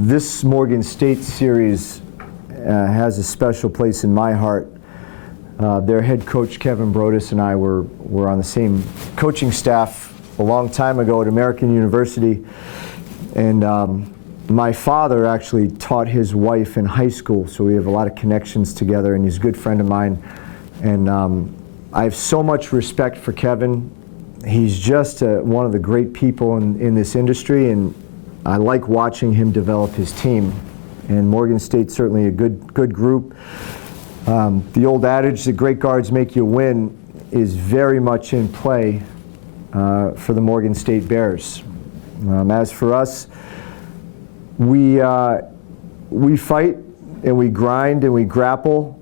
This Morgan State series has a special place in my heart. Their head coach, Kevin Brodus, and I were on the same coaching staff a long time ago at American University. And my father actually taught his wife in high school, so we have a lot of connections together, and he's a good friend of mine. And I have so much respect for Kevin. He's just one of the great people in this industry, and I like watching him develop his team. And Morgan State's certainly a good group. The old adage that great guards make you win is very much in play for the Morgan State Bears. As for us, we fight and we grind and we grapple,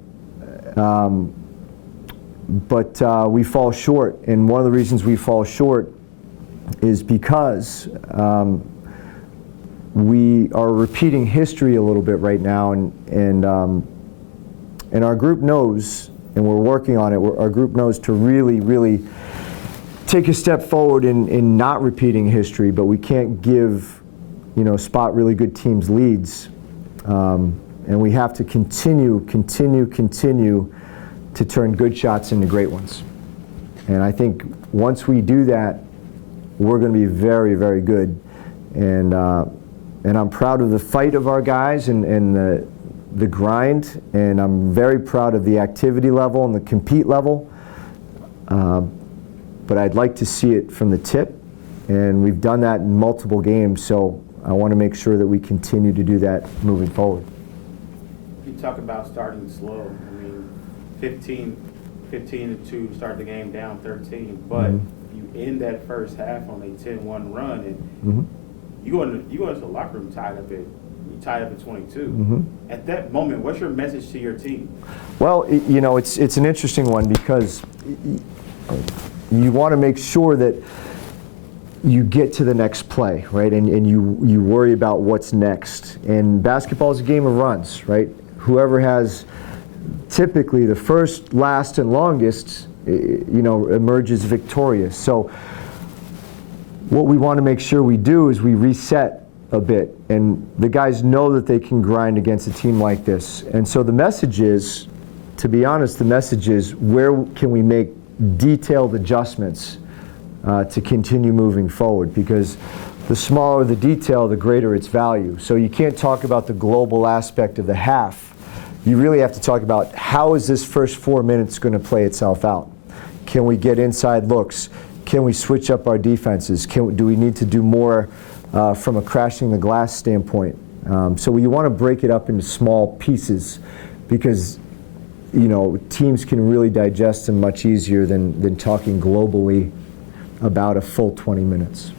but we fall short. And one of the reasons we fall short is because we are repeating history a little bit right now, and our group knows, and we're working on it. Our group knows to really take a step forward in not repeating history, but we can't spot really good teams leads, and we have to continue to turn good shots into great ones. And I think once we do that, we're going to be very good. And I'm proud of the fight of our guys and the grind, and I'm very proud of the activity level and the compete level. But I'd like to see it from the tip, and we've done that in multiple games, so I want to make sure that we continue to do that moving forward. You talk about starting slow. I mean, 15 to start the game down 13, but you end that first half on a 10-1 run, and you go into the locker room tied up at 22. At that moment, what's your message to your team? Well, it's an interesting one, because you want to make sure that you get to the next play, right? And you worry about what's next. And basketball is a game of runs, right? Whoever has typically the first, last, and longest, emerges victorious. So what we want to make sure we do is we reset a bit, and the guys know that they can grind against a team like this. And so the message is, to be honest, where can we make detailed adjustments to continue moving forward, because the smaller the detail, the greater its value. So you can't talk about the global aspect of the half. You really have to talk about how is this first 4 minutes going to play itself out. Can we get inside looks? Can we switch up our defenses? Do we need to do more from a crashing the glass standpoint? So you want to break it up into small pieces, because teams can really digest them much easier than talking globally about a full 20 minutes.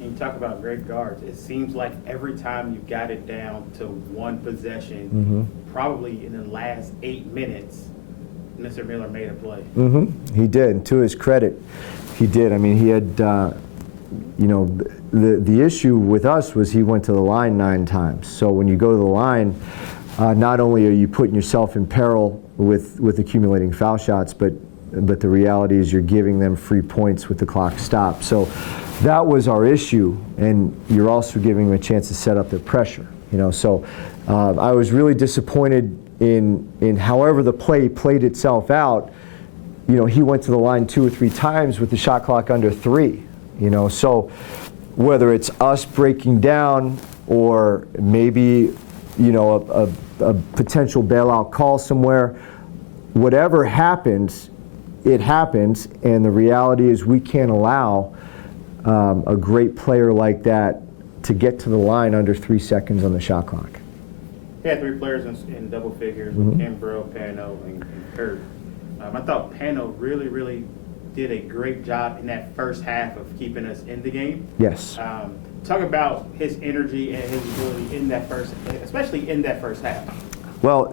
And you talk about great guards. It seems like every time you got it down to one possession, probably in the last 8 minutes, Mr. Miller made a play. He did. And to his credit, he did. I mean, he had, the issue with us was he went to the line 9 times. So when you go to the line, not only are you putting yourself in peril with accumulating foul shots, but the reality is you're giving them free points with the clock stopped. So that was our issue, and you're also giving them a chance to set up their pressure. So I was really disappointed in however the play played itself out. He went to the line 2 or 3 times with the shot clock under 3. So whether it's us breaking down or maybe a potential bailout call somewhere, whatever happened, it happened, and the reality is we can't allow a great player like that to get to the line under 3 seconds on the shot clock. He had 3 players in double figures with Kimbrough, Pano, and Kurt. I thought Pano really did a great job in that first half of keeping us in the game. Yes. Talk about his energy and his ability in that especially in that first half. Well,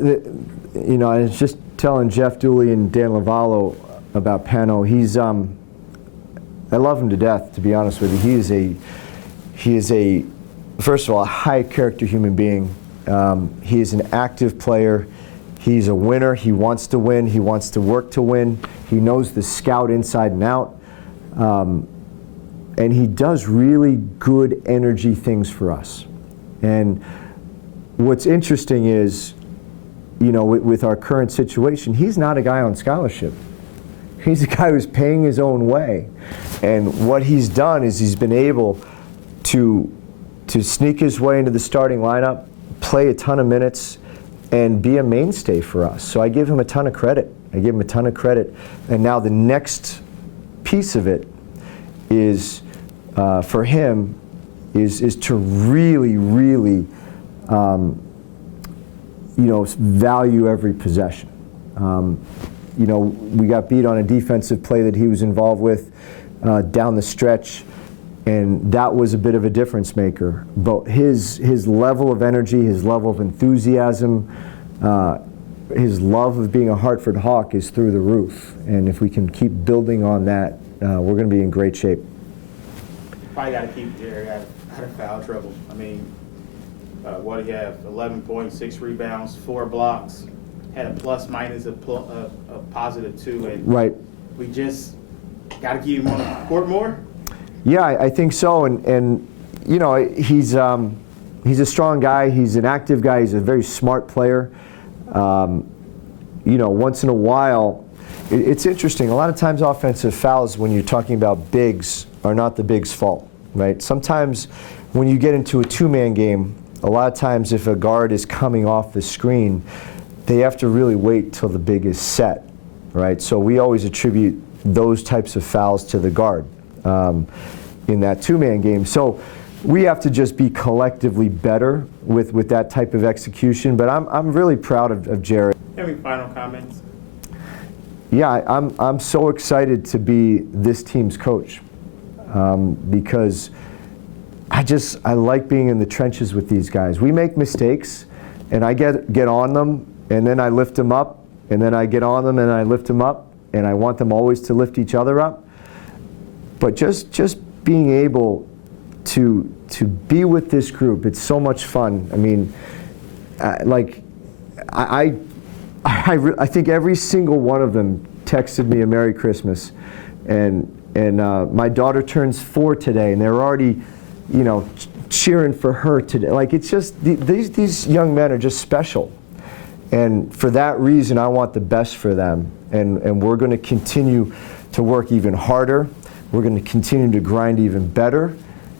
I was just telling Jeff Dooley and Dan Lavallo about Pano. I love him to death, to be honest with you. He is a first of all, a high character human being. He is an active player. He's a winner. He wants to win. He wants to work to win. He knows the scout inside and out. And he does really good energy things for us. And what's interesting is, with our current situation, he's not a guy on scholarship. He's a guy who's paying his own way. And what he's done is he's been able to sneak his way into the starting lineup, play a ton of minutes, and be a mainstay for us. So I give him a ton of credit. And now the next piece of it is, for him, is to really, really, value every possession. We got beat on a defensive play that he was involved with down the stretch, and that was a bit of a difference maker. But his level of energy, his level of enthusiasm, his love of being a Hartford Hawk is through the roof. And if we can keep building on that, we're going to be in great shape. Probably got to keep Jerry out of foul trouble. I mean, what do you have? 11 points, 6 rebounds, 4 blocks. Had a plus minus a positive 2, and right. We just got to keep him on the court more. Yeah, I think so, and he's a strong guy. He's an active guy. He's a very smart player. Once in a while, it's interesting. A lot of times, offensive fouls, when you're talking about bigs, are not the bigs' fault, right? Sometimes, when you get into a two-man game, a lot of times, if a guard is coming off the screen, they have to really wait till the big is set, right? So we always attribute those types of fouls to the guard in that two-man game. So we have to just be collectively better with that type of execution. But I'm really proud of Jared. Any final comments? Yeah, I'm so excited to be this team's coach because I like being in the trenches with these guys. We make mistakes, and I get on them, and then I lift them up, and then I get on them, and I lift them up, and I want them always to lift each other up. But just being able to be with this group, it's so much fun. I mean, I think every single one of them texted me a Merry Christmas, and my daughter turns 4 today, and they're already, cheering for her today. Like, it's just these young men are just special, and for that reason, I want the best for them, and we're going to continue to work even harder. We're going to continue to grind even better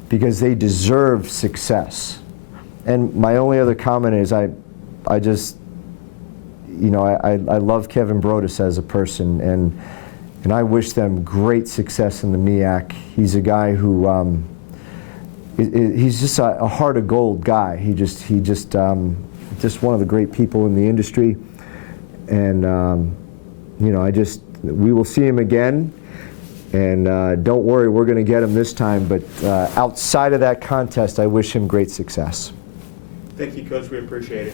because they deserve success. And my only other comment is I love Kevin Brodus as a person, and I wish them great success in the MEAC. He's a guy who he's just a heart of gold guy. He just one of the great people in the industry, and we will see him again. And don't worry, we're going to get him this time. But outside of that contest, I wish him great success. Thank you, Coach. We appreciate it.